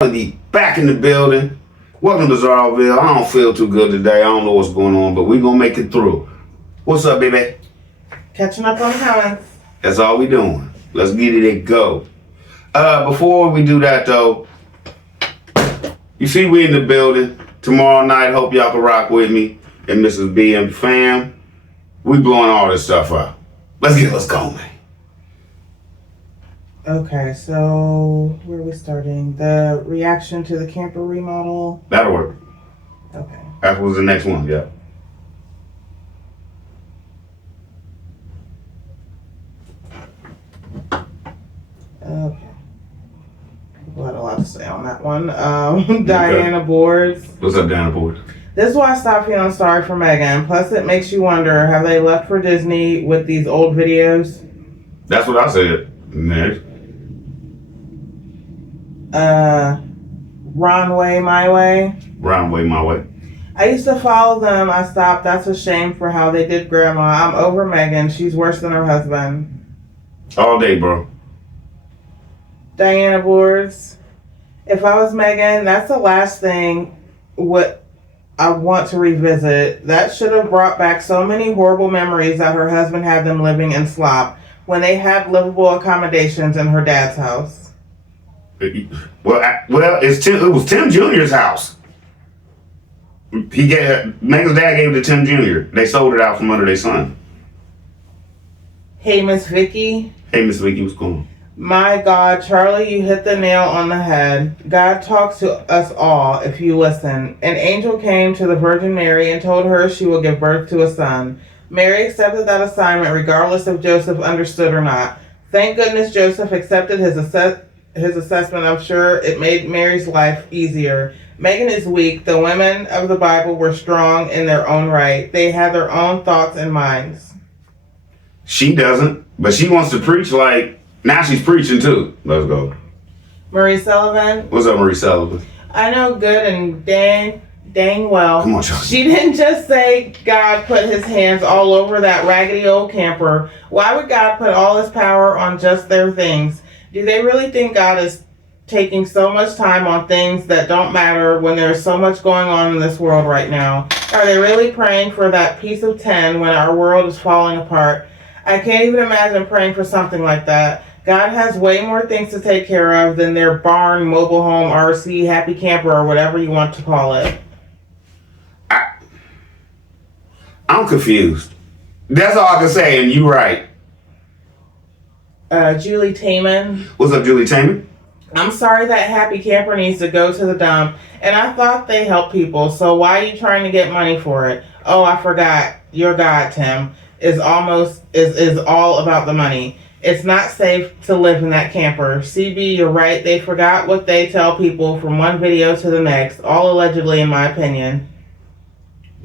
Be back in the building. Welcome to Zarville. I don't feel too good today. I don't know what's going on, but we're gonna make it through. What's up, baby? Catching up on comments. That's all we doing. Let's get it and go. Before we do that though, you see we in the building. Tomorrow night, hope y'all can rock with me and Mrs. B and fam. We blowing all this stuff up. Let's go, man. Okay, so where are we starting? The reaction to the camper remodel? That'll work. Okay. That was the next one, yeah. Okay. People had a lot to say on that one. Diana Boards. What's up, Diana Boards? This is why I stopped feeling sorry for Megan. Plus, it makes you wonder, have they left for Disney with these old videos? That's what I said. Next. Ron Way, My Way. Ron Way, My Way. I used to follow them. I stopped. That's a shame for how they did Grandma. I'm over Megan. She's worse than her husband. All day, bro. Diana Boards. If I was Megan, that's the last thing what I want to revisit. That should have brought back so many horrible memories that her husband had them living in slop when they had livable accommodations in her dad's house. Well, it was Tim Jr.'s house. Megan's dad gave it to Tim Jr. They sold it out from under their son. Hey, Miss Vicky. Hey, Miss Vicky, what's going on? My God, Charlie, you hit the nail on the head. God talks to us all if you listen. An angel came to the Virgin Mary and told her she will give birth to a son. Mary accepted that assignment regardless if Joseph understood or not. Thank goodness Joseph accepted his assessment. I'm sure it made Mary's life easier. Megan is weak. The women of the Bible were strong in their own right. They had their own thoughts and minds. She doesn't, but she wants to preach like, now she's preaching too. Let's go. Marie Sullivan. What's up, Marie Sullivan? I know good and dang well. Come on, Charlie. She didn't just say God put his hands all over that raggedy old camper. Why would God put all his power on just their things? Do they really think God is taking so much time on things that don't matter when there's so much going on in this world right now? Are they really praying for that piece of tin when our world is falling apart? I can't even imagine praying for something like that. God has way more things to take care of than their barn, mobile home, RC, happy camper, or whatever you want to call it. I'm confused. That's all I can say, and you're right. Julie Taman. What's up, Julie Taman? I'm sorry that happy camper needs to go to the dump. And I thought they help people, so why are you trying to get money for it? Oh, I forgot. Your God, Tim, is all about the money. It's not safe to live in that camper. CB, you're right. They forgot what they tell people from one video to the next, all allegedly, in my opinion.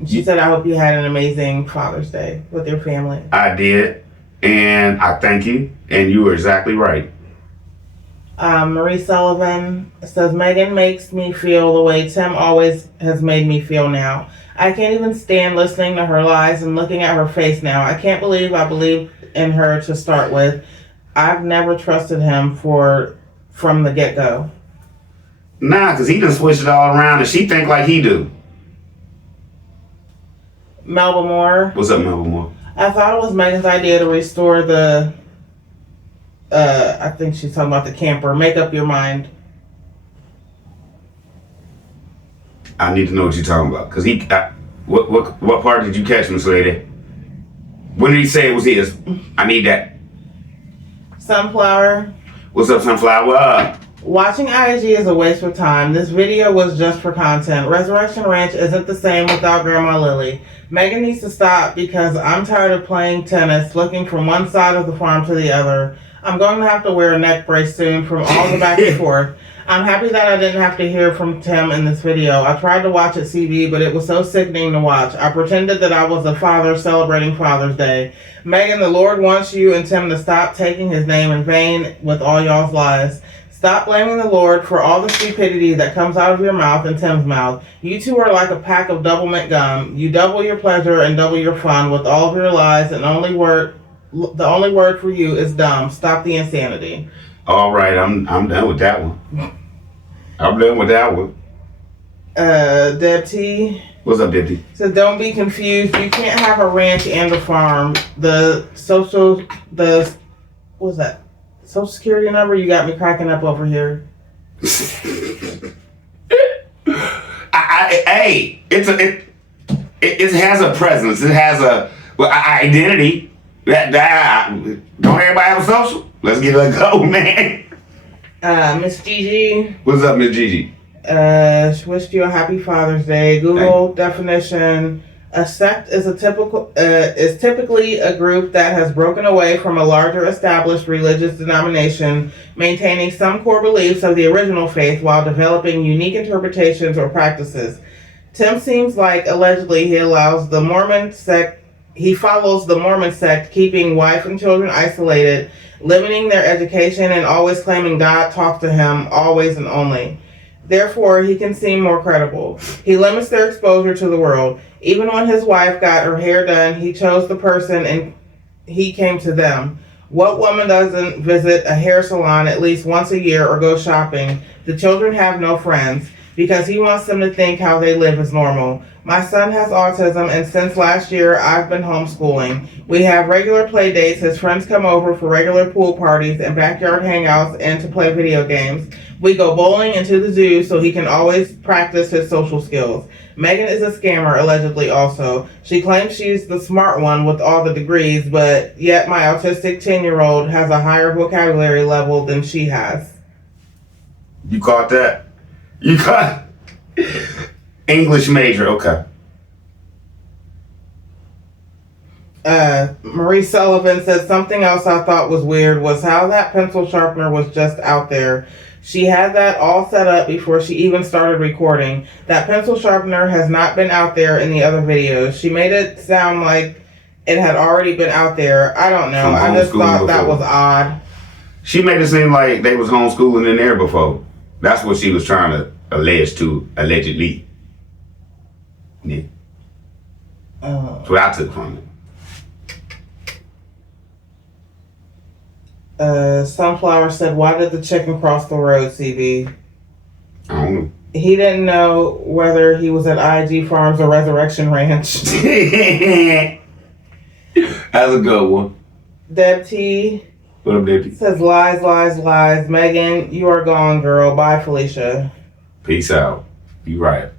She said, I hope you had an amazing Father's Day with your family. I did, and I thank you, and you were exactly right. Marie Sullivan says, Megan makes me feel the way Tim always has made me feel now. I can't even stand listening to her lies and looking at her face now. I can't believe I believed in her to start with. I've never trusted him from the get-go. Nah, because he done switched it all around, and she think like he do. Melba Moore. What's up, Melba Moore? I thought it was Megan's idea to restore the, I think she's talking about the camper. Make up your mind. I need to know what you're talking about. Because what part did you catch, Miss Lady? When did he say it was his? I need that. Sunflower. What's up, Sunflower? Watching IG is a waste of time. This video was just for content. Resurrection Ranch isn't the same without Grandma Lily. Megan needs to stop because I'm tired of playing tennis, looking from one side of the farm to the other. I'm going to have to wear a neck brace soon from all the back and forth. I'm happy that I didn't have to hear from Tim in this video. I tried to watch it CB, but it was so sickening to watch. I pretended that I was a father celebrating Father's Day. Megan, the Lord wants you and Tim to stop taking his name in vain with all y'all's lies. Stop blaming the Lord for all the stupidity that comes out of your mouth and Tim's mouth. You two are like a pack of double mint gum. You double your pleasure and double your fun with all of your lies, and the only word for you is dumb. Stop the insanity. All right, I'm done with that one. I'm done with that one. Deb T. What's up, Dipty? So don't be confused. You can't have a ranch and a farm. What's that? Social security number? You got me cracking up over here. Hey, it has a presence. It has a identity. Don't everybody have a social? Let's give it a go, man. Miss Gigi. What's up, Miss Gigi? She wished you a happy Father's Day. Google definition: a sect is typically a group that has broken away from a larger established religious denomination, maintaining some core beliefs of the original faith while developing unique interpretations or practices. Tim seems like allegedly he follows the Mormon sect, keeping wife and children isolated, limiting their education, and always claiming God talks to him always and only. Therefore, he can seem more credible. He limits their exposure to the world. Even when his wife got her hair done, he chose the person and he came to them. What woman doesn't visit a hair salon at least once a year or go shopping? The children have no friends because he wants them to think how they live is normal. My son has autism, and since last year, I've been homeschooling. We have regular play dates. His friends come over for regular pool parties and backyard hangouts and to play video games. We go bowling and to the zoo so he can always practice his social skills. Megan is a scammer, allegedly also. She claims she's the smart one with all the degrees, but yet my autistic 10-year-old has a higher vocabulary level than she has. You caught that? You caught English major, okay. Marie Sullivan said something else I thought was weird was how that pencil sharpener was just out there. She had that all set up before she even started recording. That pencil sharpener has not been out there in the other videos. She made it sound like it had already been out there. I don't know. I just thought that was odd. She made it seem like they was homeschooling in there before. That's what she was trying to allegedly. Yeah. That's what I took from it. Sunflower said, why did the chicken cross the road, CB? I don't know. He didn't know whether he was at IG Farms or Resurrection Ranch. That's a good one. Deb T. What up, Debbie? Says, lies, lies, lies. Megan, you are gone, girl. Bye, Felicia. Peace out. You right.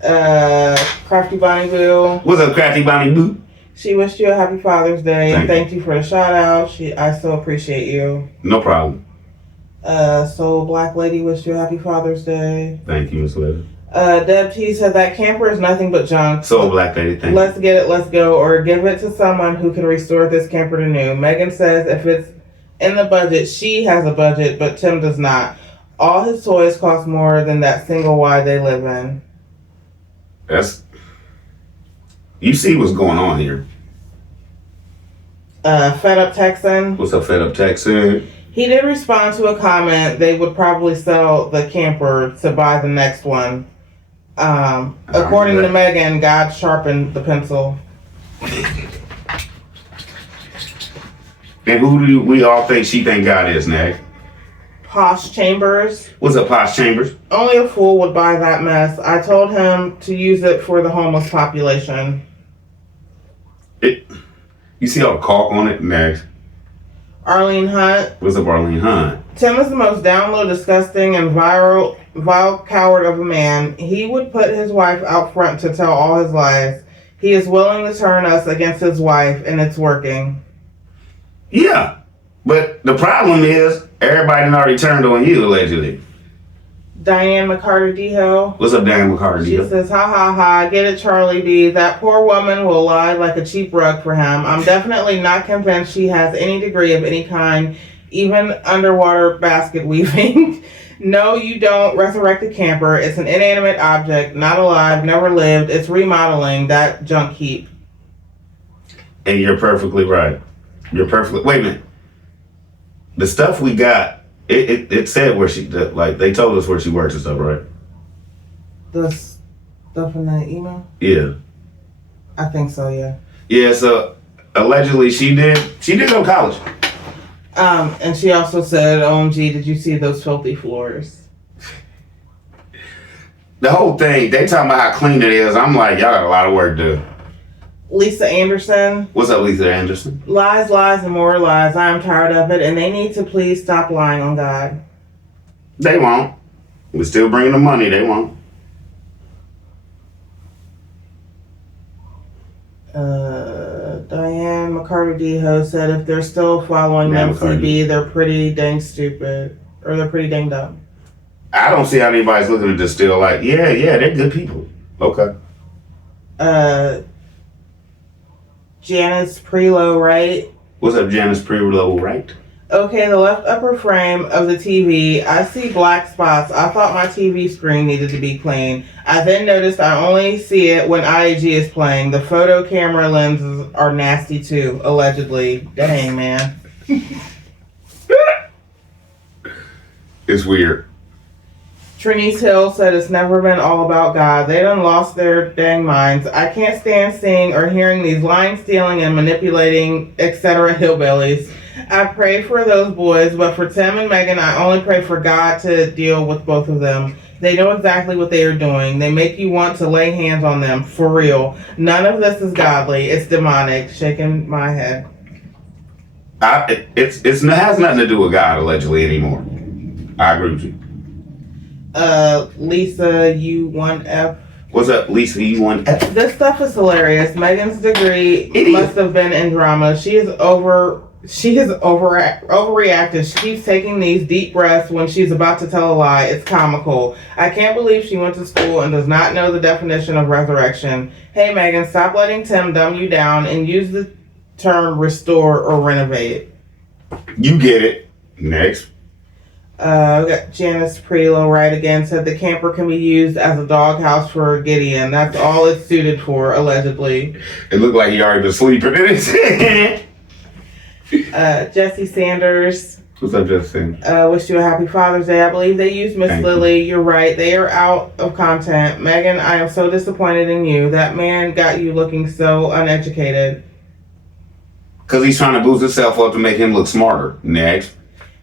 Crafty Bonnie Boo. What's up, Crafty Bonnie Boo? She wished you a happy Father's Day. Thank you for the shout out. I still appreciate you. No problem. So Black Lady wished you a happy Father's Day. Thank you, Miss Lady. Deb T said that camper is nothing but junk. So Black Lady, thank you. Let's get it, let's go, or give it to someone who can restore this camper to new. Megan says if it's in the budget, she has a budget, but Tim does not. All his toys cost more than that single wide they live in. You see what's going on here. Fed Up Texan. What's up, Fed Up Texan? He did respond to a comment. They would probably sell the camper to buy the next one. According to Megan, God sharpened the pencil. And who do we all think she think God is, Nag? Posh Chambers. What's up, Posh Chambers? Only a fool would buy that mess. I told him to use it for the homeless population. You see all the caulk on it? Next. Arlene Hunt. What's up, Arlene Hunt? Tim is the most down low, disgusting, and vile coward of a man. He would put his wife out front to tell all his lies. He is willing to turn us against his wife, and it's working. Yeah, but the problem is everybody done already turned on you, allegedly. Diane McCarter-Deho. What's up, Diane McCarter-Deho? She says, ha ha ha, get it, Charlie B. That poor woman will lie like a cheap rug for him. I'm definitely not convinced she has any degree of any kind, even underwater basket weaving. No, you don't resurrect a camper. It's an inanimate object, not alive, never lived. It's remodeling that junk heap. And you're perfectly right. Wait a minute. The stuff we got, it said where they told us where she works and stuff, right? The stuff in that email? Yeah. I think so, yeah. Yeah, so allegedly she did go to college. And she also said, OMG, did you see those filthy floors? The whole thing, they talking about how clean it is. I'm like, y'all got a lot of work to do. Lisa Anderson. What's up, Lisa Anderson? Lies, lies, and more lies. I am tired of it, and they need to please stop lying on God. They won't. We're still bringing the money. They won't. Diane McCarter-DeHo said if they're still following MCB, they're pretty dang stupid. Or they're pretty dang dumb. I don't see how anybody's looking at this still like, yeah, they're good people. Okay. Janice Prelow, right? What's up, Janice Prelow, right? Okay, the left upper frame of the TV, I see black spots. I thought my TV screen needed to be cleaned. I then noticed I only see it when IAG is playing. The photo camera lenses are nasty too, allegedly. Dang, man. It's weird. Trinice Hill said it's never been all about God. They done lost their dang minds. I can't stand seeing or hearing these lying, stealing, and manipulating, etc. hillbillies. I pray for those boys, but for Tim and Megan, I only pray for God to deal with both of them. They know exactly what they are doing. They make you want to lay hands on them, for real. None of this is godly. It's demonic. Shaking my head. It has nothing to do with God, allegedly, anymore. I agree with you. Lisa U1F. What's up, Lisa U1F? This stuff is hilarious. Megan's degree must have been in drama. She is overreacted. She keeps taking these deep breaths when she's about to tell a lie. It's comical. I can't believe she went to school and does not know the definition of resurrection. Hey, Megan, stop letting Tim dumb you down and use the term restore or renovate. You get it. Next. We got Janice Prelow right again, said the camper can be used as a doghouse for Gideon. That's all it's suited for, allegedly. It looked like he already been sleeping in it. Jesse Sanders. What's up, Jesse? Wish you a happy Father's Day. I believe they used Miss Lily. You're right. They are out of content. Megan, I am so disappointed in you. That man got you looking so uneducated. Because he's trying to boost himself up to make him look smarter. Next.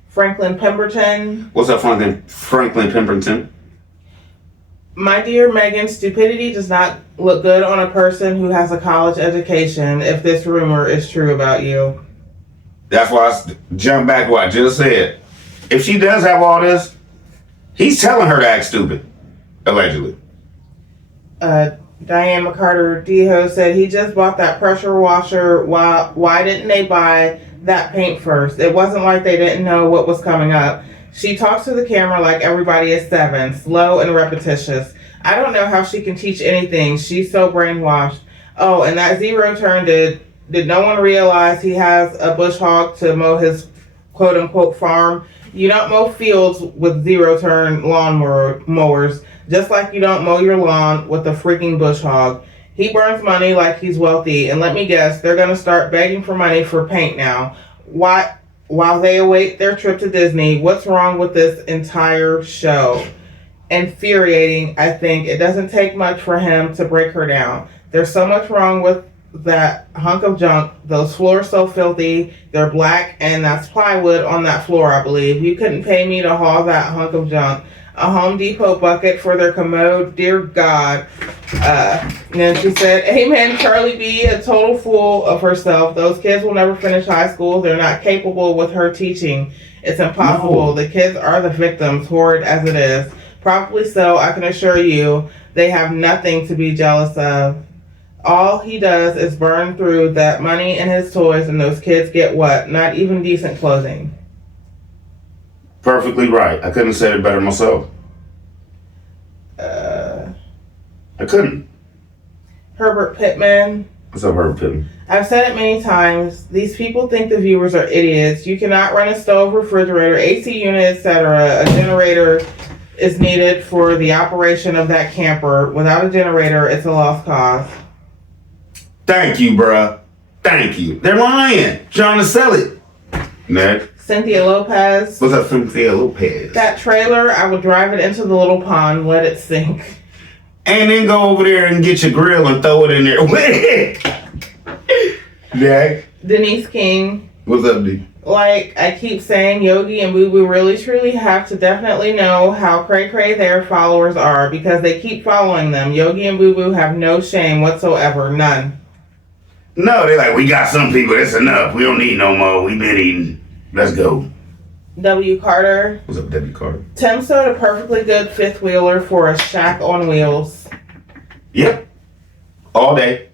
Franklin Pemberton. What's up, Franklin Pemberton? My dear Megan, stupidity does not look good on a person who has a college education if this rumor is true about you. That's why I jump back to what I just said. If she does have all this, he's telling her to act stupid. Allegedly. Diane McCarter-DeHo said he just bought that pressure washer. Why didn't they buy that paint first? It wasn't like they didn't know what was coming up. She talks to the camera like everybody is 7, slow and repetitious. I don't know how she can teach anything. She's so brainwashed. Oh, and that zero turn, did no one realize he has a bush hog to mow his quote-unquote farm? You don't mow fields with zero turn lawn mowers, just like you don't mow your lawn with a freaking bush hog. He burns money like he's wealthy, and let me guess, they're going to start begging for money for paint now. Why? While they await their trip to Disney, what's wrong with this entire show? Infuriating, I think. It doesn't take much for him to break her down. There's so much wrong with that hunk of junk. Those floors so filthy. They're black, and that's plywood on that floor, I believe. You couldn't pay me to haul that hunk of junk. A Home Depot bucket for their commode, dear God. And then she said, amen, Charlie B, a total fool of herself. Those kids will never finish high school. They're not capable with her teaching. It's impossible. No. The kids are the victims, horrid as it is. Probably so, I can assure you, they have nothing to be jealous of. All he does is burn through that money and his toys, and those kids get what? Not even decent clothing. Perfectly right. I couldn't have said it better myself. I couldn't. Herbert Pittman. What's up, Herbert Pittman? I've said it many times. These people think the viewers are idiots. You cannot run a stove, refrigerator, AC unit, etc. A generator is needed for the operation of that camper. Without a generator, it's a lost cause. Thank you, bruh. Thank you. They're lying. Trying to sell it. Next. Cynthia Lopez. What's up, Cynthia Lopez? That trailer, I would drive it into the little pond, let it sink. And then go over there and get your grill and throw it in there with it. Next. Denise King. What's up, D? Like I keep saying, Yogi and Boo Boo really truly have to definitely know how cray cray their followers are because they keep following them. Yogi and Boo Boo have no shame whatsoever, none. No, they're like, we got some people, that's enough. We don't need no more. We've been eating. Let's go. W. Carter. What's up, W. Carter? Tim sewed a perfectly good fifth wheeler for a shack on wheels. Yep. All day.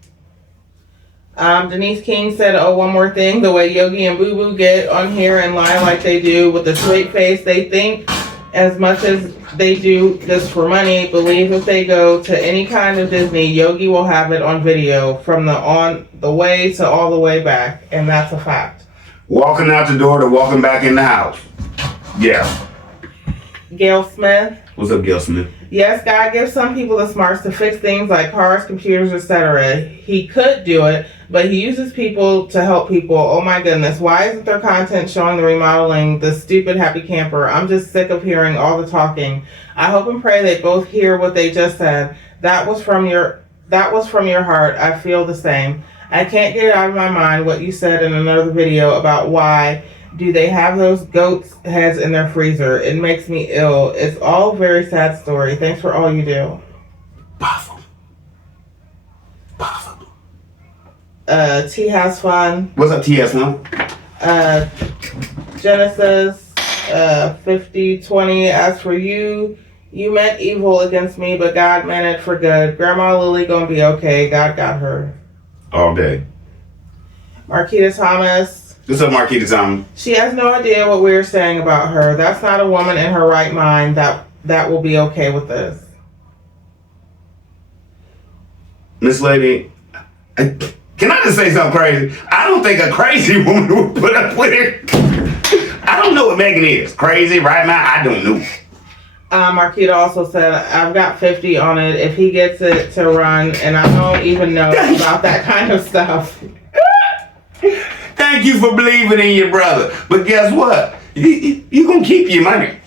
Denise King said, oh, one more thing. The way Yogi and Boo Boo get on here and lie like they do with a straight face, they think as much as they do this for money, believe if they go to any kind of Disney, Yogi will have it on video from the on the way to all the way back. And that's a fact. Walking out the door to walking back in the house. Yeah. Gail Smith. What's up, Gail Smith? Yes, God gives some people the smarts to fix things like cars, computers, etc. He could do it, but he uses people to help people. Oh my goodness, why isn't there content showing the remodeling the stupid happy camper? I'm just sick of hearing all the talking. I hope and pray they both hear what they just said. That was from your heart. I feel the same. I can't get it out of my mind what you said in another video about why do they have those goats' heads in their freezer? It makes me ill. It's all very sad story. Thanks for all you do. Powerful. T has fun. What's up, TS1? Genesis 50:20. As for you, you meant evil against me, but God meant it for good. Grandma Lily gonna be okay. God got her. All day. Marquita Thomas. What's up, Marquita Thomas? She has no idea what we're saying about her. That's not a woman in her right mind that will be okay with this. Miss Lady, can I just say something crazy? I don't think a crazy woman would put up with it. I don't know what Megan is. Crazy right now? I don't know. Marquita also said, I've got 50 on it if he gets it to run, and I don't even know about that kind of stuff. Thank you for believing in your brother. But guess what? You gonna keep your money.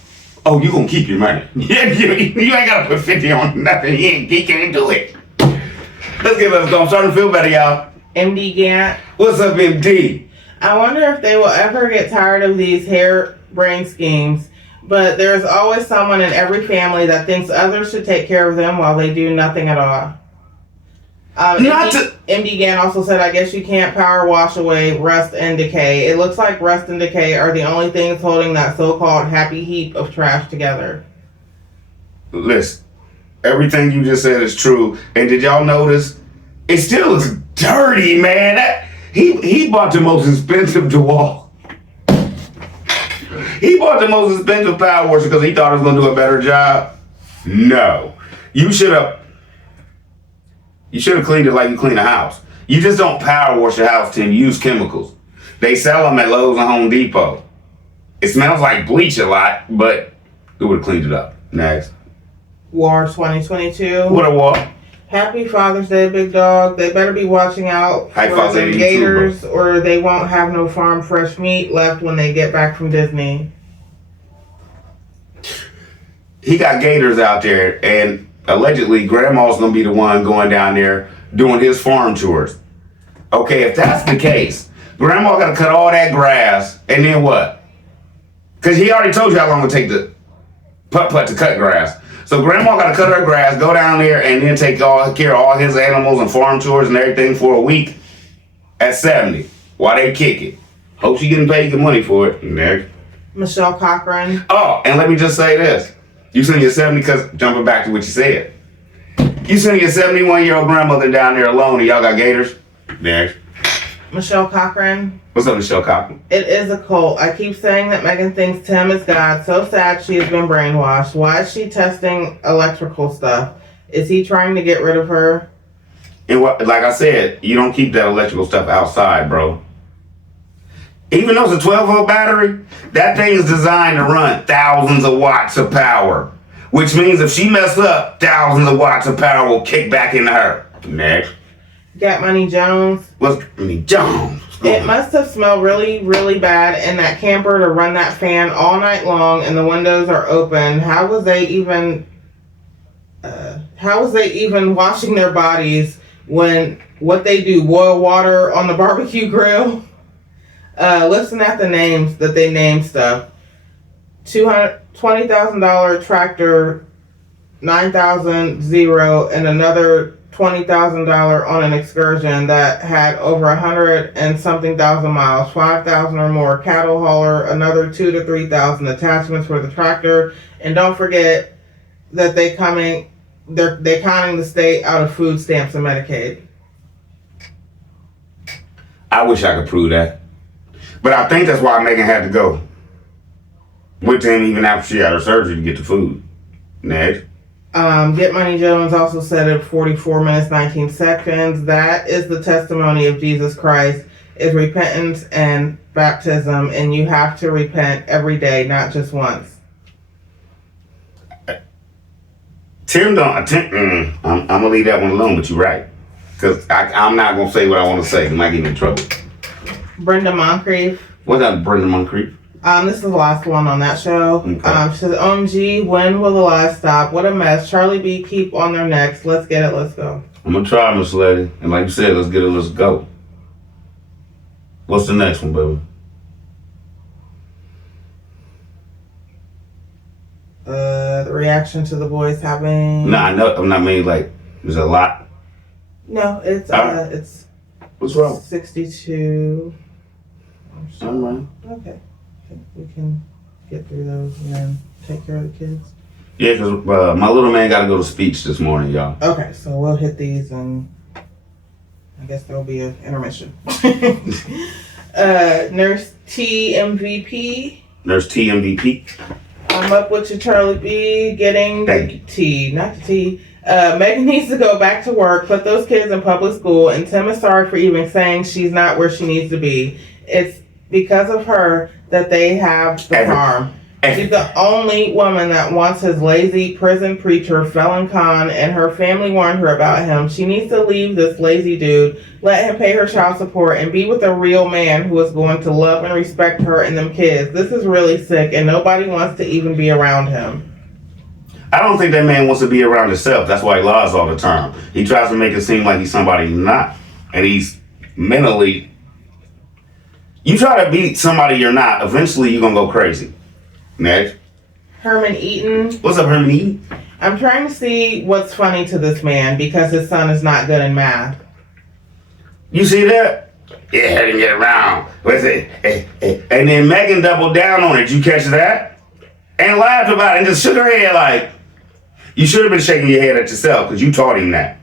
Oh, you gonna keep your money. Yeah, you ain't gotta put 50 on nothing. He can't do it. Let's get us going. I'm starting to feel better, y'all. MD Gant. What's up, MD? I wonder if they will ever get tired of these harebrained schemes. But there's always someone in every family that thinks others should take care of them while they do nothing at all. MD Gann also said, I guess you can't power wash away rust and decay. It looks like rust and decay are the only things holding that so-called happy heap of trash together. Listen, everything you just said is true. And did y'all notice? It still looks dirty, man. He bought the most expensive DeWalt. He bought the most expensive power washer because he thought it was going to do a better job. No. You should have cleaned it like you clean a house. You just don't power wash your house to use chemicals. They sell them at Lowe's and Home Depot. It smells like bleach a lot, but it would have cleaned it up. Next. War 2022. What a war. Happy Father's Day, big dog. They better be watching out for the gators or they won't have no farm fresh meat left when they get back from Disney. He got gators out there, and allegedly Grandma's going to be the one going down there doing his farm chores. Okay, if that's the case, Grandma got to cut all that grass, and then what? Because he already told you how long it would take the putt-putt to cut grass. So Grandma got to cut her grass, go down there, and then take care of all his animals and farm chores and everything for a week at 70 while they kick it. Hope she getting paid good money for it. Next. Michelle Cochran. Oh, and let me just say this. You send your 70, because jumping back to what you said. You send your 71-year-old grandmother down there alone and y'all got gators? Next. Michelle Cochran. What's up, Michelle Cochran? It is a cult. I keep saying that Megan thinks Tim is God. So sad she has been brainwashed. Why is she testing electrical stuff? Is he trying to get rid of her? And what, like I said, you don't keep that electrical stuff outside, bro. Even though it's a 12-volt battery, that thing is designed to run thousands of watts of power. Which means if she messes up, thousands of watts of power will kick back into her. Next. Got Money Jones. What's Money Jones? It must have smelled really, really bad in that camper to run that fan all night long and the windows are open. How was they even washing their bodies when what they do, boil water on the barbecue grill? Listen at the names that they named stuff. $20,000 tractor, 9,000 zero, and another $20,000 on an excursion that had over 100 and something thousand miles, 5,000 or more. Cattle hauler, another 2 to 3,000 attachments for the tractor, and don't forget that they're counting the state out of food stamps and Medicaid. I wish I could prove that, but I think that's why Megan had to go with him even after she had her surgery to get the food. Next. Get Money Jones also said it 44 minutes 19 seconds. That is the testimony of Jesus Christ, is repentance and baptism, and you have to repent every day, not just once. I'm gonna leave that one alone, but you're right, because I'm not gonna say what I want to say. It might get me in trouble. Brenda Moncrief. What's that, Brenda Moncrief? This is the last one on that show. Okay. She says, OMG, when will the lies stop? What a mess. Charlie B, keep on their necks. Let's get it, let's go. I'm gonna try, Miss Lady, and like you said, let's get it, let's go. What's the next one, baby? The reaction to the boys having... No, I know, I'm not made like, there's a lot. No, it's it's What's wrong? 62. I'm right. Okay. We can get through those and then take care of the kids. Yeah, because my little man got to go to speech this morning, y'all. Okay, so we'll hit these and I guess there'll be an intermission. Nurse T MVP. Nurse T MVP. I'm up with you, Charlie B. Getting Thank you. T, not the T. Megan needs to go back to work, put those kids in public school, and Tim is sorry for even saying she's not where she needs to be. It's because of her that they have the harm. She's the only woman that wants his lazy prison preacher, felon con, and her family warned her about him. She needs to leave this lazy dude, let him pay her child support, and be with a real man who is going to love and respect her and them kids. This is really sick, and nobody wants to even be around him. I don't think that man wants to be around himself. That's why he lies all the time. He tries to make it seem like he's somebody he's not. And he's mentally... You try to be somebody you're not, eventually you're going to go crazy. Next. Herman Eaton. What's up, Herman Eaton? I'm trying to see what's funny to this man because his son is not good in math. You see that? Yeah, had him get around. What's it? And then Megan doubled down on it. You catch that? And laughed about it and just shook her head like, you should have been shaking your head at yourself because you taught him that.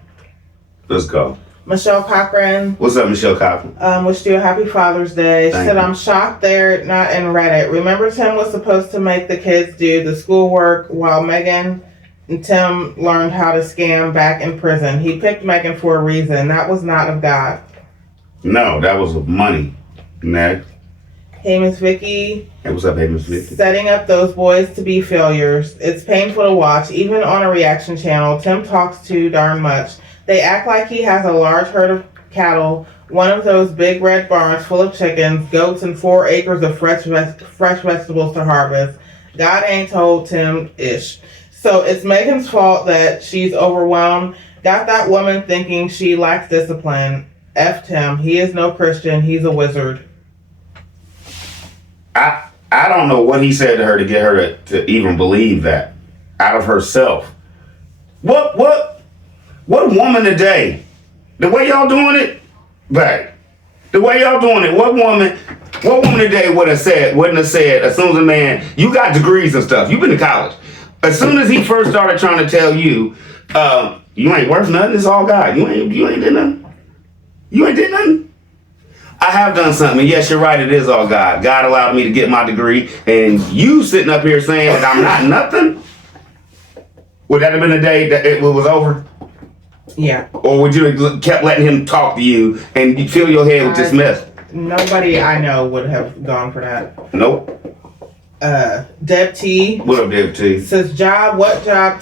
Let's go. Michelle Cochran. What's up, Michelle Cochran? Wished you a happy Father's Day. She Thank said, you. I'm shocked they're not in Reddit. Remember Tim was supposed to make the kids do the schoolwork while Megan and Tim learned how to scam back in prison. He picked Megan for a reason. That was not of God. No, that was money. Next. Hey, Miss Vicky. Hey, what's up, hey, Miss Vicky? Setting up those boys to be failures. It's painful to watch. Even on a reaction channel, Tim talks too darn much. They act like he has a large herd of cattle, one of those big red barns full of chickens, goats, and 4 acres of fresh vegetables to harvest. God ain't told Tim ish. So it's Megan's fault that she's overwhelmed. Got that woman thinking she lacks discipline. F Tim. He is no Christian. He's a wizard. I don't know what he said to her to get her to even believe that out of herself. What woman today? The way y'all doing it, babe. The way y'all doing it, what woman today wouldn't have said as soon as a man, you got degrees and stuff, you've been to college. As soon as he first started trying to tell you, you ain't worth nothing, it's all God. You ain't did nothing. You ain't did nothing. I have done something. Yes, you're right, it is all God. God allowed me to get my degree, and you sitting up here saying that I'm not nothing? Would that have been the day that it was over? Yeah. Or would you have kept letting him talk to you and you fill your head with this mess? Nobody I know would have gone for that. Nope. Deb T. What up, Deb T? Says, what job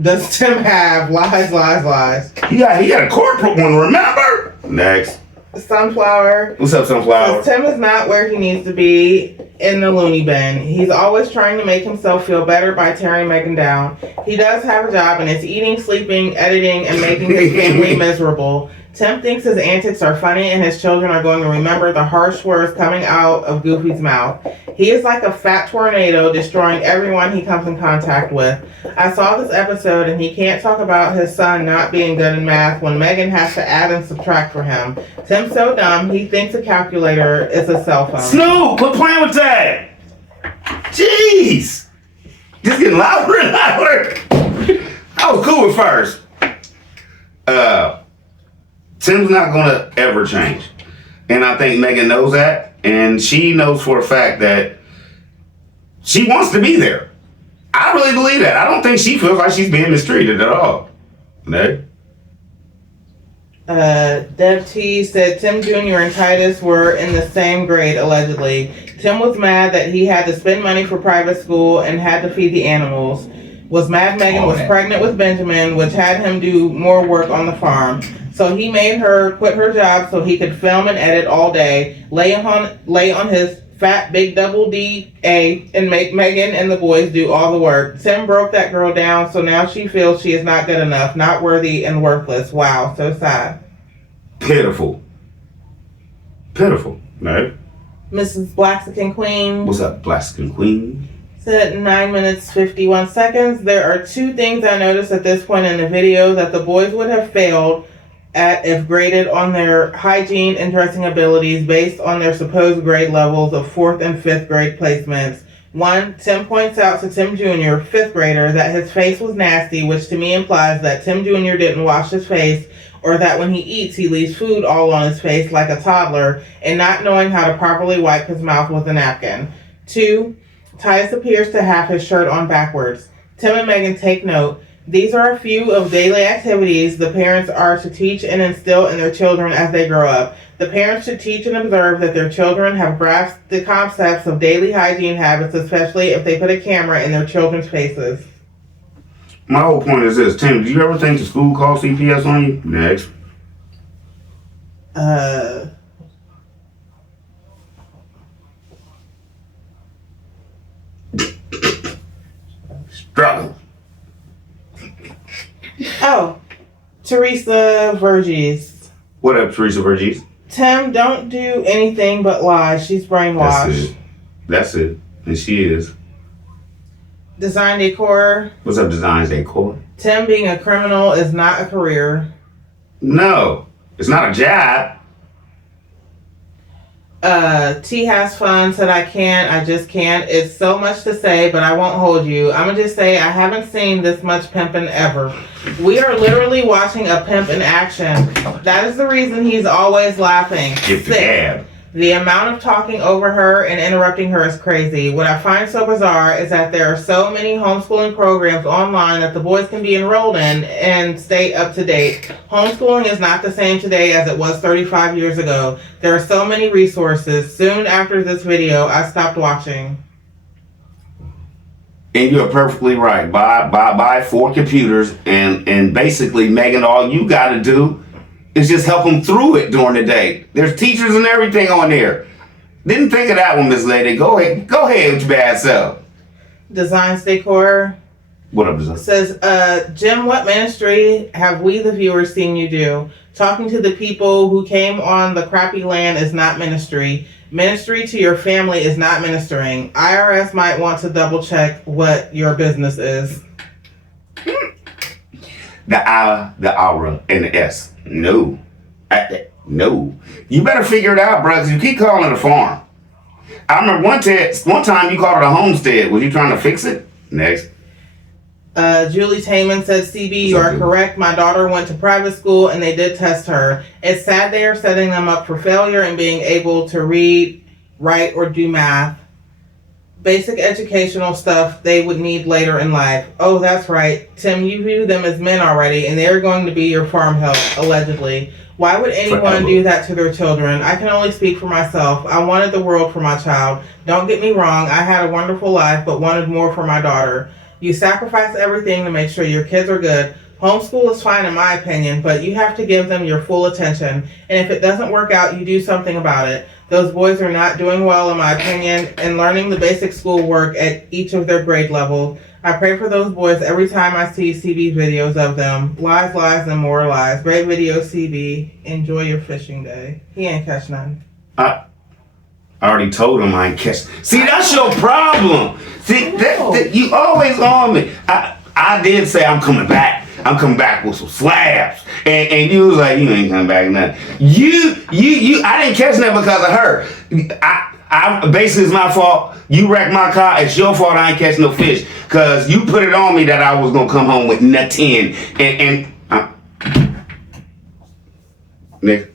does Tim have? Lies. He got a corporate one, remember? Next. Sunflower. What's up, Sunflower? Says, Tim is not where he needs to be in the loony bin. He's always trying to make himself feel better by tearing Megan down. He does have a job and it's eating, sleeping, editing, and making his family miserable. Tim thinks his antics are funny and his children are going to remember the harsh words coming out of Goofy's mouth. He is like a fat tornado destroying everyone he comes in contact with. I saw this episode and he can't talk about his son not being good in math when Megan has to add and subtract for him. Tim's so dumb, he thinks a calculator is a cell phone. Snoop, quit playing with that! Jeez! Just getting louder and louder. I was cool at first. Tim's not gonna ever change. And I think Megan knows that. And she knows for a fact that she wants to be there. I really believe that. I don't think she feels like she's being mistreated at all. No? Deb T said Tim Jr. and Titus were in the same grade, allegedly. Tim was mad that he had to spend money for private school and had to feed the animals. Was mad Megan was pregnant with Benjamin, which had him do more work on the farm. So he made her quit her job so he could film and edit all day, lay on his fat big double D-A, and make Megan and the boys do all the work. Tim broke that girl down, so now she feels she is not good enough, not worthy, and worthless. Wow, so sad. Pitiful. Pitiful, right? Mrs. Blaxican Queen. What's up, Blaxican Queen? Said 9 minutes 51 seconds. There are two things I noticed at this point in the video that the boys would have failed at if graded on their hygiene and dressing abilities based on their supposed grade levels of 4th and 5th grade placements. 1, Tim points out to Tim Jr., 5th grader, that his face was nasty, which to me implies that Tim Jr. didn't wash his face, or that when he eats he leaves food all on his face like a toddler and not knowing how to properly wipe his mouth with a napkin. 2, Titus appears to have his shirt on backwards. Tim and Megan take note. These are a few of daily activities the parents are to teach and instill in their children as they grow up. The parents should teach and observe that their children have grasped the concepts of daily hygiene habits, especially if they put a camera in their children's faces. My whole point is this. Tim, do you ever think the school called CPS on you? Next. Struggle. Oh, Teresa Vergés. What up, Teresa Vergés? Tim, don't do anything but lie. She's brainwashed. That's it. And she is. Design Decor. What's up, Design Decor? Tim being a criminal is not a career. No, it's not a job. T has fun, said I just can't. It's so much to say, but I won't hold you. I'm gonna just say I haven't seen this much pimping ever. We are literally watching a pimp in action. That is the reason he's always laughing. Get the cab. The amount of talking over her and interrupting her is crazy. What I find so bizarre is that there are so many homeschooling programs online that the boys can be enrolled in and stay up to date. Homeschooling is not the same today as it was 35 years ago. There are so many resources. Soon after this video, I stopped watching. And you're perfectly right. Buy 4 computers and basically, Megan, all you got to do is just help them through it during the day. There's teachers and everything on there. Didn't think of that one, Miss Lady. Go ahead with your bad self. Designs Decor. What up, Design? Says, Jim, what ministry have we, the viewers, seen you do? Talking to the people who came on the crappy land is not ministry. Ministry to your family is not ministering. IRS might want to double check what your business is. The I, the aura, and the S. No. No. You better figure it out, bro, because you keep calling it a farm. I remember one time you called it a homestead. Was you trying to fix it? Next. Julie Taman said, CB, you are correct. My daughter went to private school and they did test her. It's sad they are setting them up for failure and being able to read, write, or do math. Basic educational stuff they would need later in life. Oh, that's right. Tim, you view them as men already, and they're going to be your farm help, allegedly. Why would anyone do that to their children? I can only speak for myself. I wanted the world for my child. Don't get me wrong, I had a wonderful life, but wanted more for my daughter. You sacrifice everything to make sure your kids are good. Homeschool is fine in my opinion, but you have to give them your full attention. And if it doesn't work out, you do something about it. Those boys are not doing well in my opinion in learning the basic school work at each of their grade level. I pray for those boys every time I see CB videos of them. Lies, lies, and more lies. Great video, CB. Enjoy your fishing day. He ain't catch none. I already told him I ain't catch. See, that's your problem. See, that you always on me. I did say I'm coming back. I'm coming back with some slabs. And you was like, you ain't coming back nothing. I didn't catch that because of her. I basically it's my fault. You wrecked my car. It's your fault I ain't catch no fish. Cause you put it on me that I was gonna come home with nothing. Nick.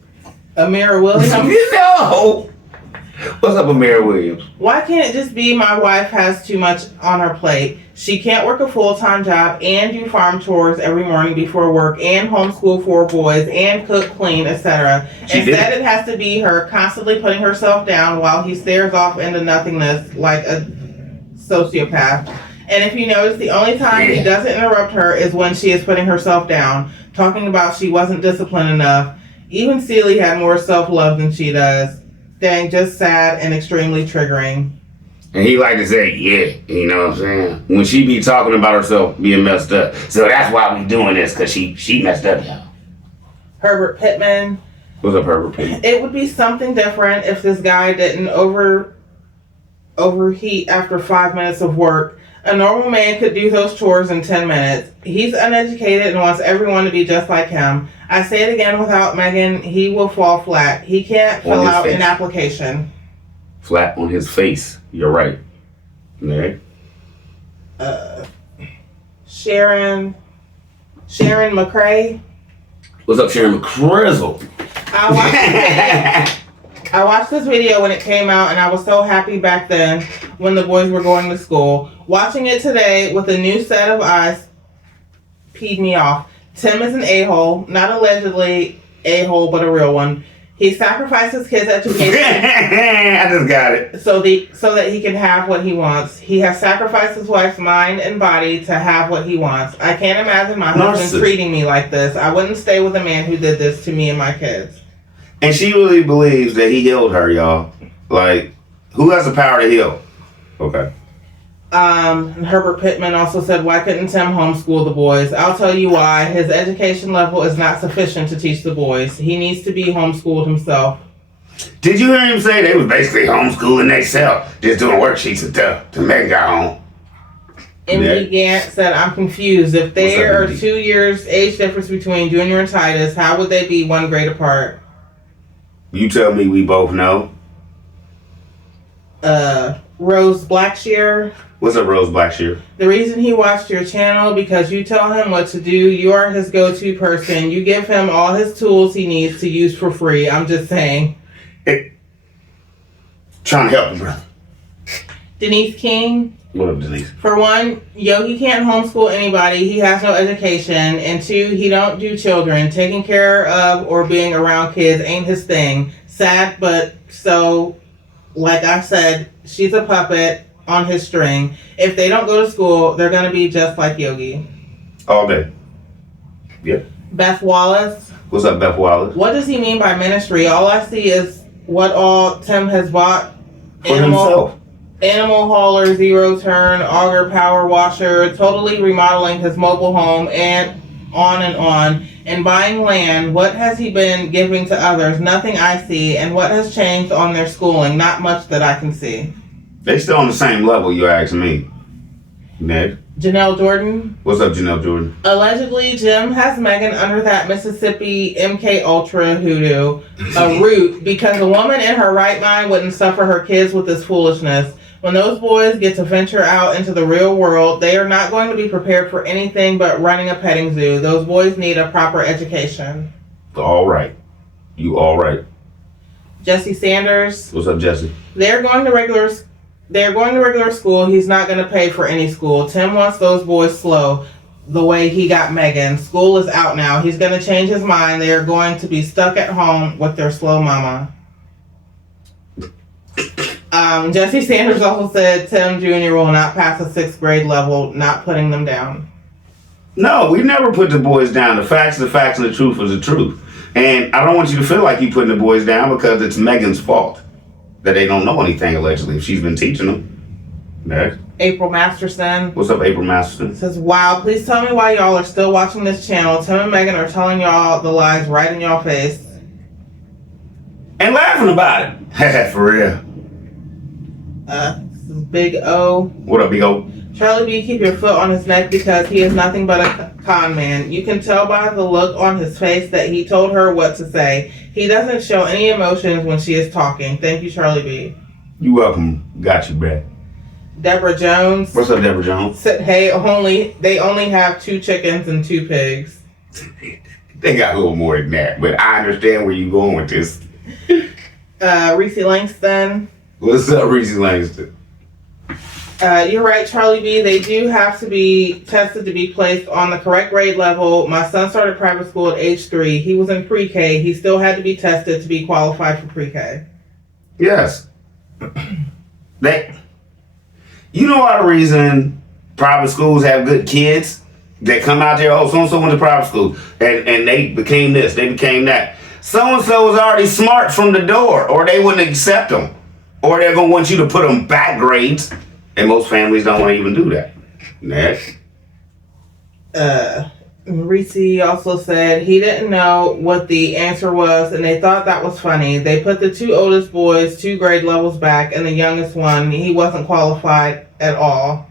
Amira Williams. You know. What's up, Amira Williams? Why can't it just be my wife has too much on her plate? She can't work a full-time job and do farm chores every morning before work and homeschool 4 boys and cook, clean, etc. Instead, it has to be her constantly putting herself down while he stares off into nothingness like a sociopath. And if you notice, the only time he doesn't interrupt her is when she is putting herself down, talking about she wasn't disciplined enough. Even Celie had more self-love than she does. Dang, just sad and extremely triggering. And he like to say, yeah, you know what I'm saying? When she be talking about herself being messed up. So that's why we doing this, because she messed up, y'all. Herbert Pittman. What's up, Herbert Pittman? It would be something different if this guy didn't overheat after 5 minutes of work. A normal man could do those chores in 10 minutes. He's uneducated and wants everyone to be just like him. I say it again, without Megan, he will fall flat. He can't fill out an application. Flat on his face. You're right. Right? Sharon McCrae. What's up, Sharon McCrizzle? I watched this video when it came out, and I was so happy back then when the boys were going to school. Watching it today with a new set of eyes peed me off. Tim is an a-hole, not allegedly a-hole, but a real one. He sacrificed his kids' education. I just got it. So that he can have what he wants. He has sacrificed his wife's mind and body to have what he wants. I can't imagine my husband treating me like this. I wouldn't stay with a man who did this to me and my kids. And she really believes that he healed her, y'all. Like, who has the power to heal? Okay. Herbert Pittman also said, why couldn't Tim homeschool the boys? I'll tell you why. His education level is not sufficient to teach the boys. He needs to be homeschooled himself. Did you hear him say they was basically homeschooling themselves, just doing worksheets and stuff to make got home? MD Gant said, I'm confused. If there are 2 years age difference between Junior and Titus, how would they be 1 grade apart? You tell me, we both know. Rose Blackshear. What's up, Rose Blackshear? The reason he watched your channel, because you tell him what to do. You are his go-to person. You give him all his tools he needs to use for free. I'm just saying. Trying to help him, brother. Denise King. What up, Denise? For one, Yogi can't homeschool anybody. He has no education. And 2, he don't do children. Taking care of or being around kids ain't his thing. Sad, but so, like I said, she's a puppet on his string. If they don't go to school, they're going to be just like Yogi. All day. Yep. Beth Wallace. What's up, Beth Wallace? What does he mean by ministry? All I see is what all Tim has bought. For himself. Animal hauler, zero turn, auger power washer, totally remodeling his mobile home, and on, and buying land. What has he been giving to others? Nothing I see. And what has changed on their schooling? Not much that I can see. They still on the same level, you ask me. Ned? Janelle Jordan. What's up, Janelle Jordan? Allegedly, Jim has Megan under that Mississippi MK Ultra hoodoo, a root, because a woman in her right mind wouldn't suffer her kids with this foolishness. When those boys get to venture out into the real world, they are not going to be prepared for anything but running a petting zoo. Those boys need a proper education. All right. You all right. Jesse Sanders. What's up, Jesse? They're going to regular school. He's not going to pay for any school. Tim wants those boys slow, the way he got Megan. School is out now. He's going to change his mind. They are going to be stuck at home with their slow mama. Jesse Sanders also said Tim Jr. will not pass a 6th grade level, not putting them down. No, we never put the boys down. The facts are the facts and the truth is the truth. And I don't want you to feel like you putting the boys down because it's Megan's fault that they don't know anything, allegedly, if she's been teaching them. Next. April Masterson. What's up, April Masterson? Says, wow, please tell me why y'all are still watching this channel. Tim and Megan are telling y'all the lies right in y'all face. And laughing about it. For real. This is Big O. What up, Big O? Charlie B, keep your foot on his neck because he is nothing but a con man. You can tell by the look on his face that he told her what to say. He doesn't show any emotions when she is talking. Thank you, Charlie B. You welcome. Got you, Brad. Deborah Jones. What's up, Deborah Jones? Said, hey, they only have 2 chickens and 2 pigs. They got a little more than that, but I understand where you're going with this. Reese Langston. What's up, Reese Langston? You're right, Charlie B. They do have to be tested to be placed on the correct grade level. My son started private school at age 3. He was in pre-K. He still had to be tested to be qualified for pre-K. Yes. You know our reason private schools have good kids? They come out there, oh, so-and-so went to private school, and they became this, they became that. So-and-so was already smart from the door, or they wouldn't accept them. Or they're going to want you to put them back grades. And most families don't want to even do that. Next. Reese also said he didn't know what the answer was, and they thought that was funny. They put the 2 oldest boys 2 grade levels back, and the youngest one, he wasn't qualified at all.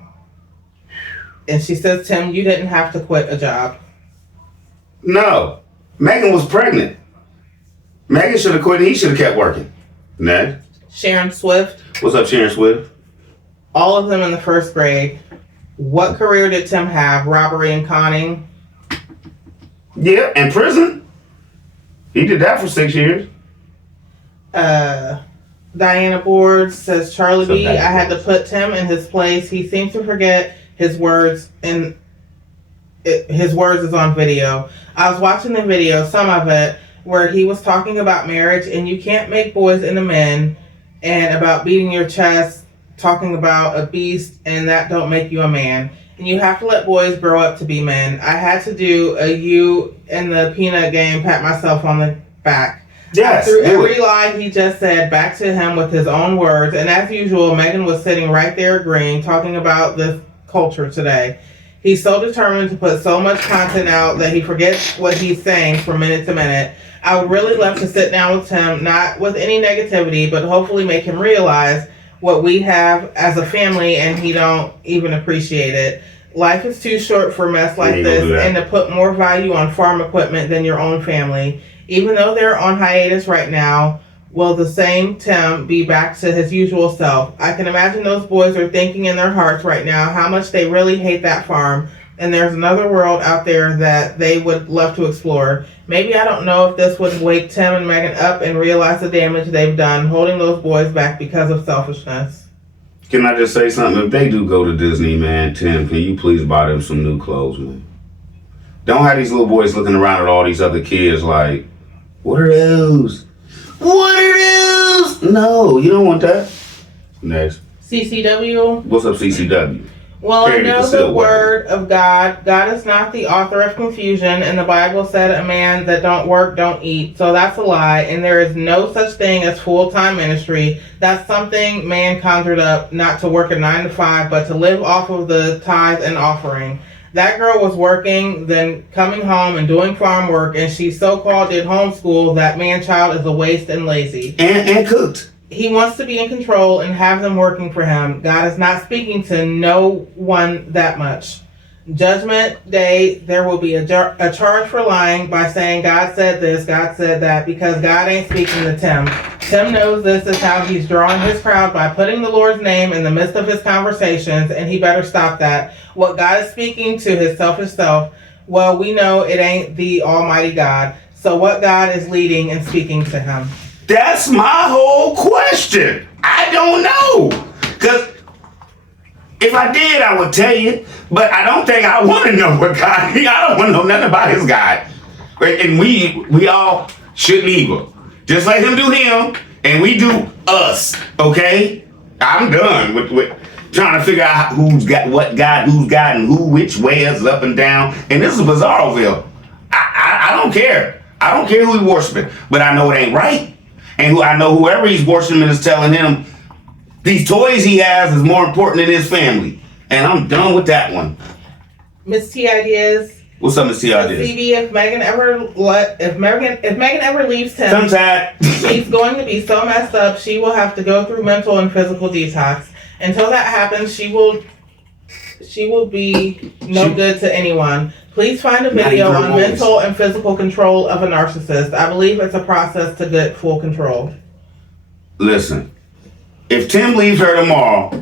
And she says, Tim, you didn't have to quit a job. No. Megan was pregnant. Megan should have quit and he should have kept working. Next. Sharon Swift. What's up, Sharon Swift? All of them in the 1st grade. What career did Tim have? Robbery and conning? Yeah, and prison. He did that for 6 years. Diana Board says, Charlie B, I had to put Tim in his place. He seems to forget his words, and his words is on video. I was watching the video, some of it, where he was talking about marriage, and you can't make boys into men, and about beating your chest, talking about a beast, and that don't make you a man. And you have to let boys grow up to be men. I had to do a you in the peanut game, pat myself on the back. Yes. Through every lie he just said back to him with his own words. And as usual, Megan was sitting right there agreeing, talking about this culture today. He's so determined to put so much content out that he forgets what he's saying from minute to minute. I would really love to sit down with him, not with any negativity, but hopefully make him realize what we have as a family, and he don't even appreciate it. Life is too short for a mess like this, and to put more value on farm equipment than your own family. Even though they're on hiatus right now, will the same Tim be back to his usual self? I can imagine those boys are thinking in their hearts right now how much they really hate that farm, and there's another world out there that they would love to explore. Maybe I don't know if this would wake Tim and Megan up and realize the damage they've done holding those boys back because of selfishness. Can I just say something? If they do go to Disney, man, Tim, can you please buy them some new clothes, man? Don't have these little boys looking around at all these other kids like, what are those? What are those? No, you don't want that. Next. CCW. What's up, CCW? Well, I know the word of God. God is not the author of confusion, and the Bible said a man that don't work don't eat. So that's a lie, and there is no such thing as full-time ministry. That's something man conjured up, not to work a 9 to 5, but to live off of the tithe and offering. That girl was working, then coming home and doing farm work, and she so-called did homeschool. That man-child is a waste and lazy. And cooked. He wants to be in control and have them working for him. God is not speaking to no one that much. Judgment Day, there will be a charge for lying by saying God said this, God said that, because God ain't speaking to Tim. Tim knows this is how he's drawing his crowd by putting the Lord's name in the midst of his conversations, and he better stop that. What God is speaking to his selfish self, well, we know it ain't the Almighty God. So what God is leading and speaking to him? That's my whole question. I don't know. Because if I did, I would tell you. But I don't think I want to know what God, I don't want to know nothing about his God. And we all shouldn't either. Just let him do him, and we do us, okay? I'm done with trying to figure out who's got what got, who's gotten who, which way is up and down. And this is Bizarroville. I don't care. I don't care who he's worshiping, but I know it ain't right. And I know whoever he's worshiping is telling him these toys he has is more important than his family. And I'm done with that one. Miss T Ideas. What's up, Miss T Ideas? CB, if Megan ever leaves him, Sometimes she's going to be so messed up she will have to go through mental and physical detox. Until that happens, she will be no good to anyone. Please find a video on mental and physical control of a narcissist. I believe it's a process to get full control. Listen, if Tim leaves her tomorrow,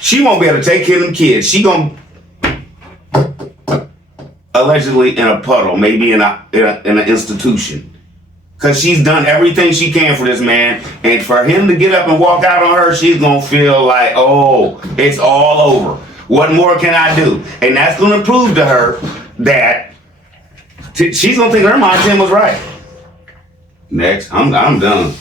she won't be able to take care of them kids. She gonna allegedly in a puddle, maybe in an institution. Because she's done everything she can for this man. And for him to get up and walk out on her, she's going to feel like, oh, it's all over. What more can I do? And that's going to prove to her that she's going to think her mom Tim was right. Next, I'm done.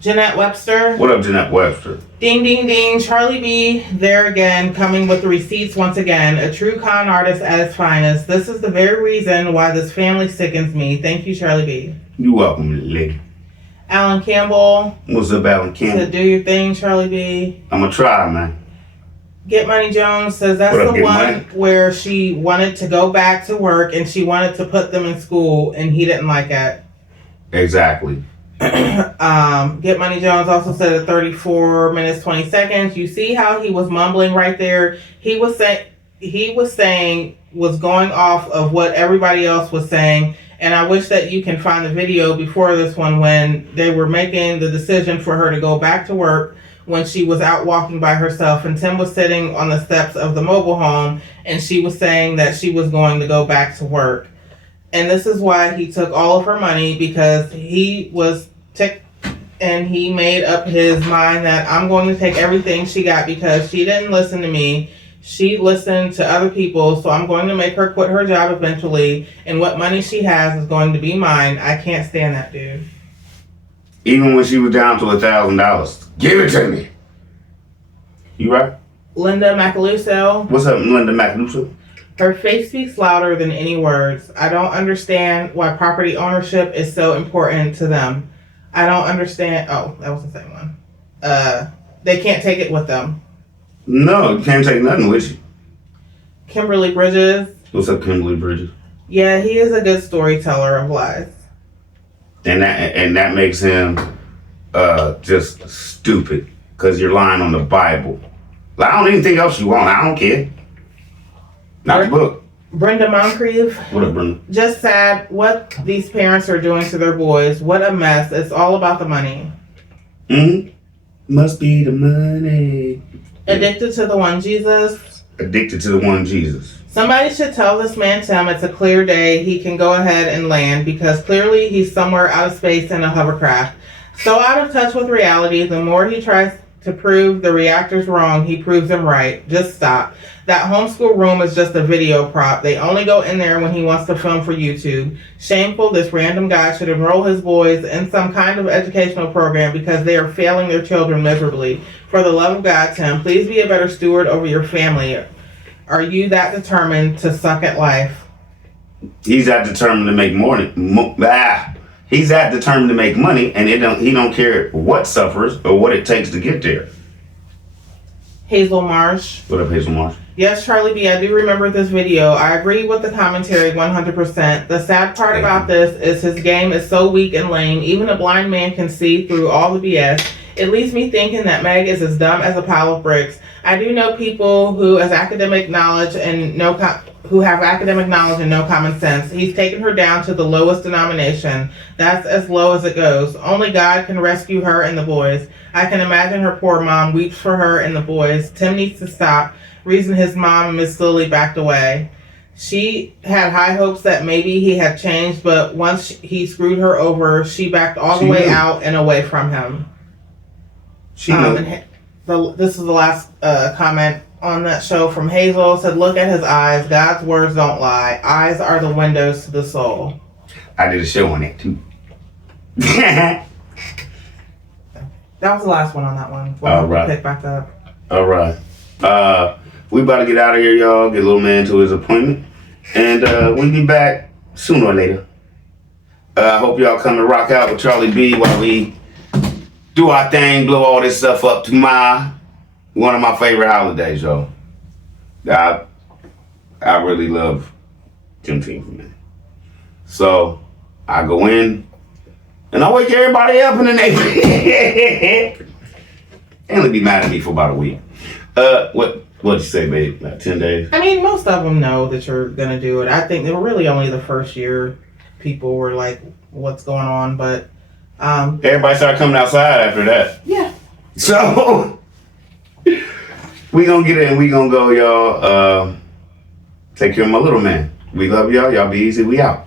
Jeanette Webster. What up, Jeanette Webster? Ding, ding, ding. Charlie B. there again, coming with the receipts once again. A true con artist at its finest. This is the very reason why this family sickens me. Thank you, Charlie B. You're welcome, lady. Alan Campbell. What's up, Alan Campbell? To do your thing, Charlie B. I'm going to try, man. Get Money Jones says that's the one where she wanted to go back to work and she wanted to put them in school and he didn't like it. Exactly. Get Money Jones also said at 34 minutes 20 seconds. You see how he was mumbling right there? He was going off of what everybody else was saying. And I wish that you can find the video before this one when they were making the decision for her to go back to work when she was out walking by herself. And Tim was sitting on the steps of the mobile home and she was saying that she was going to go back to work. And this is why he took all of her money, because he was ticked and he made up his mind that I'm going to take everything she got because she didn't listen to me. She listened to other people, so I'm going to make her quit her job eventually, and what money she has is going to be mine. I can't stand that dude. Even when she was down to $1,000. Give it to me. You right? Linda Macaluso. What's up, Linda Macaluso? Her face speaks louder than any words. I don't understand why property ownership is so important to them. I don't understand. Oh, that was the same one. They can't take it with them. No, you can't take nothing with you. Kimberly Bridges. What's up, Kimberly Bridges? Yeah, he is a good storyteller of lies. And that makes him just stupid because you're lying on the Bible. Like, I don't even think else you want. I don't care. Not the book. Brenda Moncrief. What up, Brenda? Just sad what these parents are doing to their boys. What a mess. It's all about the money. Must be the money. Addicted to the one Jesus. Addicted to the one Jesus. Somebody should tell this man Tim it's a clear day. He can go ahead and land because clearly he's somewhere out of space in a hovercraft. So out of touch with reality, the more he tries to prove the reactors wrong, he proves them right. Just stop. That homeschool room is just a video prop. They only go in there when he wants to film for YouTube. Shameful, this random guy should enroll his boys in some kind of educational program because they are failing their children miserably. For the love of God, Tim, please be a better steward over your family. Are you that determined to suck at life? He's that determined to make He's that determined to make money, and he don't care what suffers or what it takes to get there. Hazel Marsh. What up, Hazel Marsh? Yes, Charlie B, I do remember this video. I agree with the commentary 100%. The sad part about this is his game is so weak and lame, even a blind man can see through all the BS. It leaves me thinking that Meg is as dumb as a pile of bricks. I do know people who have academic knowledge and no common sense. He's taken her down to the lowest denomination. That's as low as it goes. Only God can rescue her and the boys. I can imagine her poor mom weeps for her and the boys. Tim needs to stop. Reason his mom and Miss Lily backed away. She had high hopes that maybe he had changed, but once he screwed her over, she backed all the way out and away from him. This is the last comment on that show from Hazel. Said, look at his eyes. God's words don't lie. Eyes are the windows to the soul. I did a show on that too. That was the last one on that one. All right. Pick back up. All right. We about to get out of here, y'all. Get little man to his appointment. And we'll be back sooner or later. I hope y'all come to rock out with Charlie B while we do our thing, blow all this stuff up tomorrow. One of my favorite holidays, y'all. I really love Juneteenth, man. So I go in and I wake everybody up in the neighborhood. They only be mad at me for about a week. What'd you say, babe? Like 10 days? I mean, most of them know that you're gonna do it. I think they were really only the first year people were like, "What's going on?" But everybody started coming outside after that. Yeah. So we gonna get in. We gonna go, y'all. Take care of my little man. We love y'all. Y'all be easy. We out.